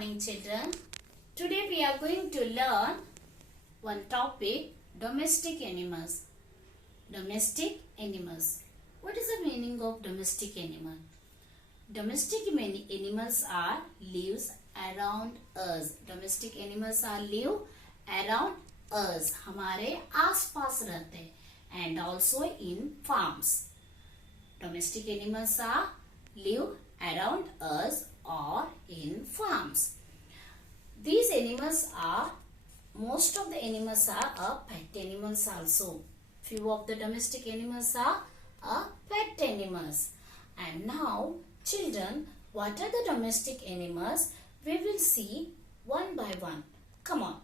morning, children. Today we are going to learn one topic, domestic animals. Domestic animals. What is the meaning of domestic animal? Domestic animals are lives around us. Domestic animals are live around us. हमारे आस-पास रहते हैं. And also in farms. Domestic animals are live around us or in farms. These animals are, most of the animals are pet animals also. Few of the domestic animals are pet animals. And now, children, what are the domestic animals? We will see one by one. Come on.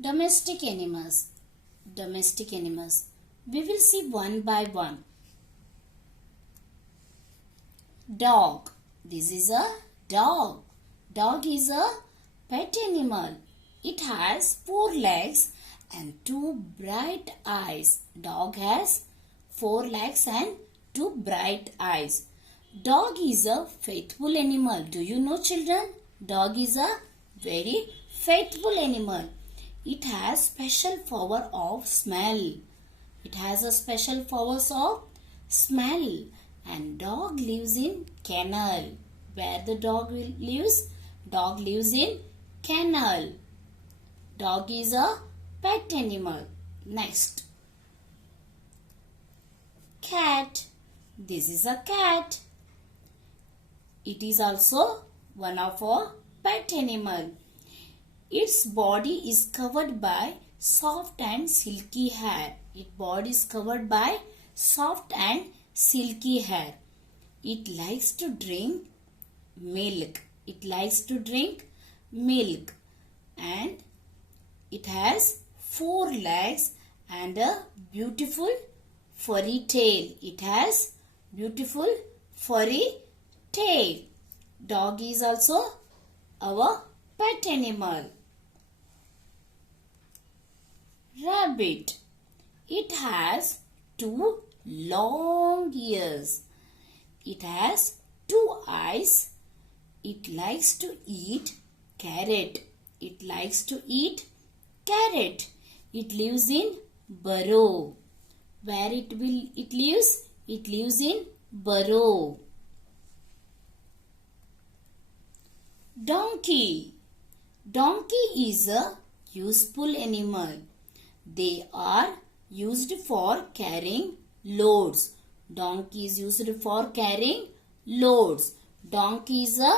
Domestic animals. Domestic animals. We will see one by one. Dog. This is a dog. Dog is a pet animal. It has 4 legs and 2 bright eyes. Dog has 4 legs and 2 bright eyes. Dog is a faithful animal. Do you know, children? Dog is a very faithful animal. It has special power of smell. It has a special powers of smell. And dog lives in kennel. Where the dog lives? Dog lives in kennel. Dog is a pet animal. Next. Cat. This is a cat. It is also one of our pet animal. Its body is covered by soft and silky hair. Its body is covered by soft and silky hair. It likes to drink milk. It likes to drink milk. And it has 4 legs and a beautiful furry tail. It has beautiful furry tail. Dog is also our pet animal. Rabbit. It has 2 long ears. It has 2 eyes. It likes to eat carrot. It likes to eat carrot. It lives in burrow. Where it lives? It lives in burrow. Donkey. Donkey is a useful animal. They are used for carrying loads. Donkey is used for carrying loads. Donkey is a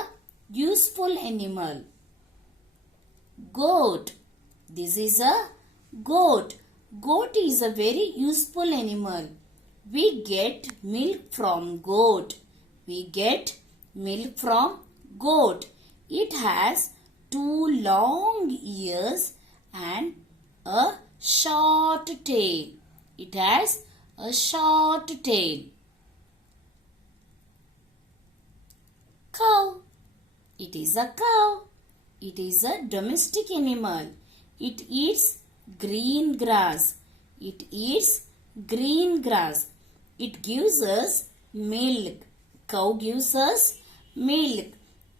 useful animal. Goat. This is a goat. Goat is a very useful animal. We get milk from goat. We get milk from goat. It has 2 long ears and a short tail. It has a short tail. Cow. It is a cow. It is a domestic animal. It eats green grass. It eats green grass. It gives us milk. Cow gives us milk.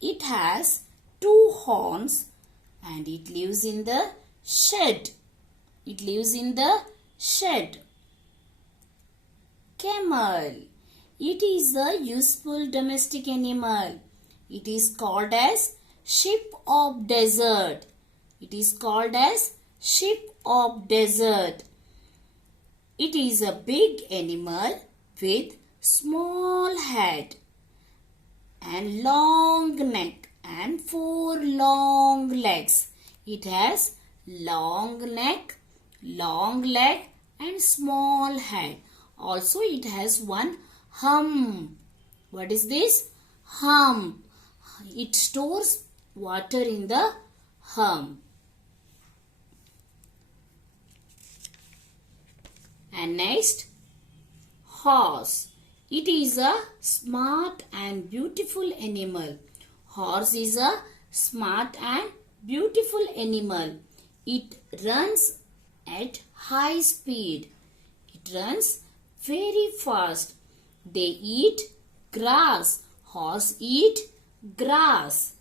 It has 2 horns and it lives in the shed. It lives in the shed. Camel. It is a useful domestic animal. It is called as sheep of desert. It is called as sheep of desert. It is a big animal with small head and long neck and 4 long legs. It has long neck, long leg and small head. Also it has one hump. What is this? Hump. It stores water in the hump. And next, horse. It is a smart and beautiful animal. Horse is a smart and beautiful animal. It runs at high speed. It runs very fast. They eat grass. Horse eat grass.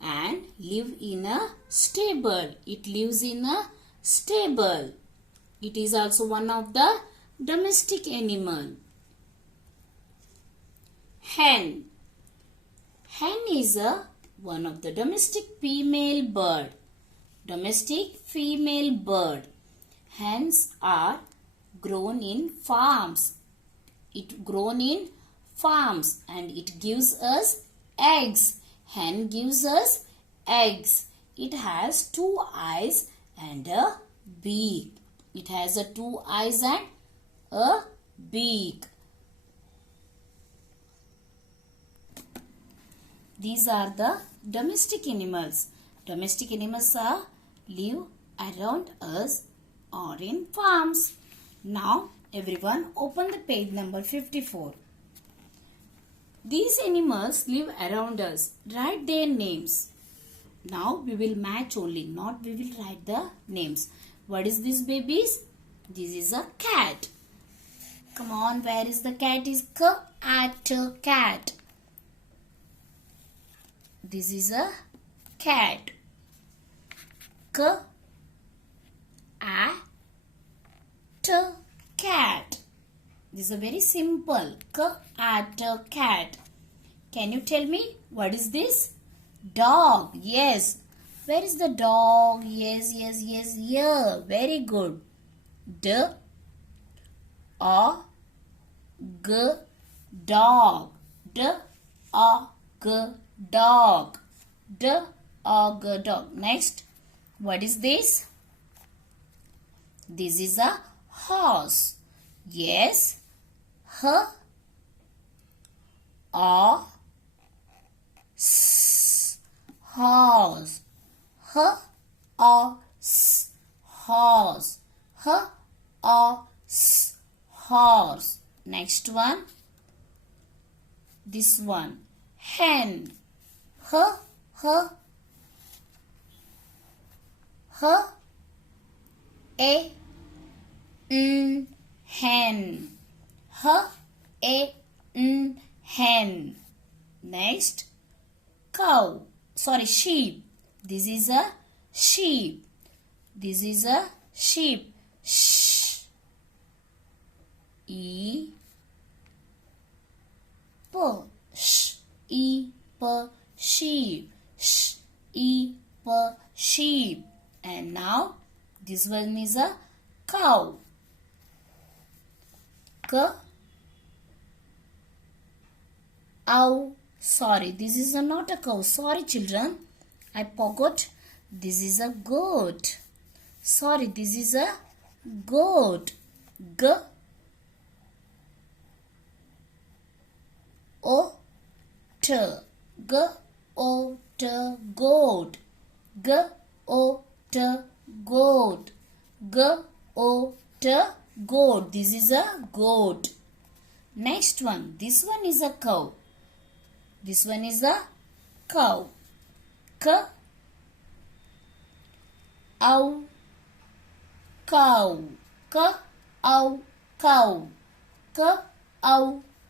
and live in a stable. It lives in a stable. It is also one of the domestic animal. Hen. Hen is one of the domestic female bird. Domestic female bird. Hens are grown in farms. It grown in farms and it gives us eggs. Hen gives us eggs. It has 2 eyes and a beak. It has 2 eyes and a beak. These are the domestic animals. Domestic animals live around us or in farms. Now everyone open the page number 54. These animals live around us. Write their names. Now we will match only, not we will write the names. What is this, babies? This is a cat. Come on, where is the cat? Is cat. This is a cat. Cat. This is a very simple. Cat. Can you tell me what is this? Dog. Yes. Where is the dog? Yes. Here. Very good. Dog. Dog. Dog. Dog. Next. What is this? This is a horse. Yes. Horse. Horse. Horse. Next one. This one. Hen. Hen. Hen. Next, cow. Sorry, sheep. This is a sheep. This is a sheep. Sheep. Sheep. And now this one is a cow. Sorry, this is not a cow. Sorry, children. I forgot. This is a goat. Sorry, this is a goat. Goat. Goat. Goat. This is a goat. Next one. This one is a cow. This one is a cow.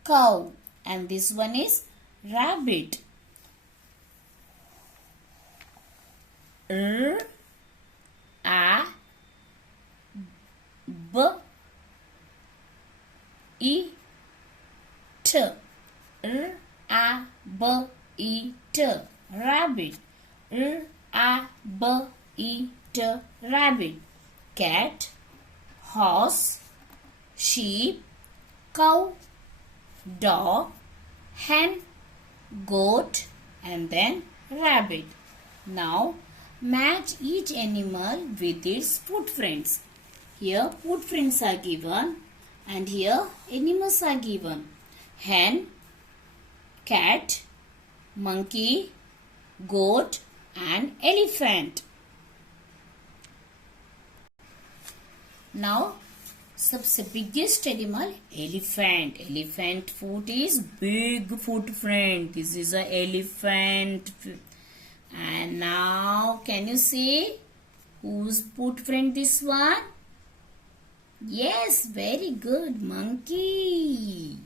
Cow. And this one is rabbit. Rabbit. Rabbit. Cat. Horse. Sheep. Cow. Dog. Hen. Goat. And then rabbit. Now match each animal with its footprints. Here footprints are given and here animals are given. Hen, cat, monkey, goat and elephant. Now सबसे biggest animal elephant. Elephant foot is big footprint. This is a elephant. And now can you see whose footprint this one? Yes, very good, monkey.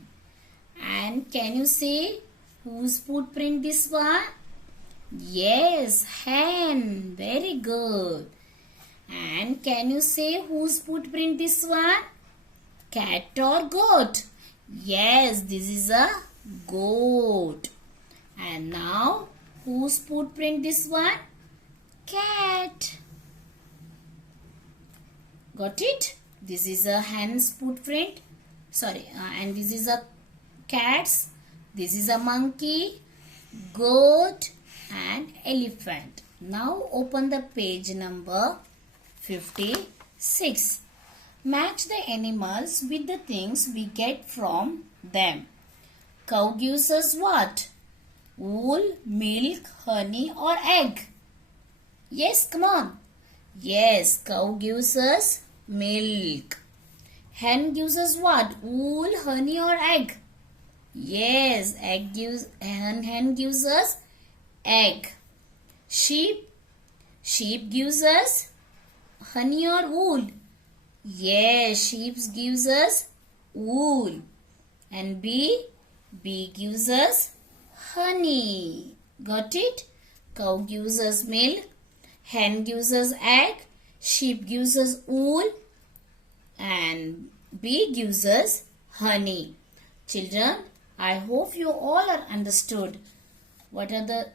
And can you see whose footprint this one? Yes, hen. Very good. And can you say whose footprint this one? Cat or goat? Yes, this is a goat. And now whose footprint this one? Cat. Got it? This is a hen's footprint. Sorry, and this is a cat's. This is a monkey, goat and elephant. Now open the page number 56. Match the animals with the things we get from them. Cow gives us what? Wool, milk, honey or egg? Yes, come on. Yes, cow gives us milk. Hen gives us what? Wool, honey or egg? Yes, hen gives us egg. Sheep gives us honey or wool? Yes, sheep gives us wool. And bee gives us honey. Got it? Cow gives us milk, hen gives us egg, sheep gives us wool and bee gives us honey. Children, I hope you all are understood what are the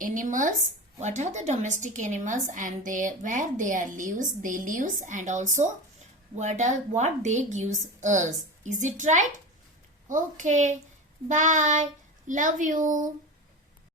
animals, what are the domestic animals and where they lives and also what they gives us. Is it right? Okay. Bye. Love you.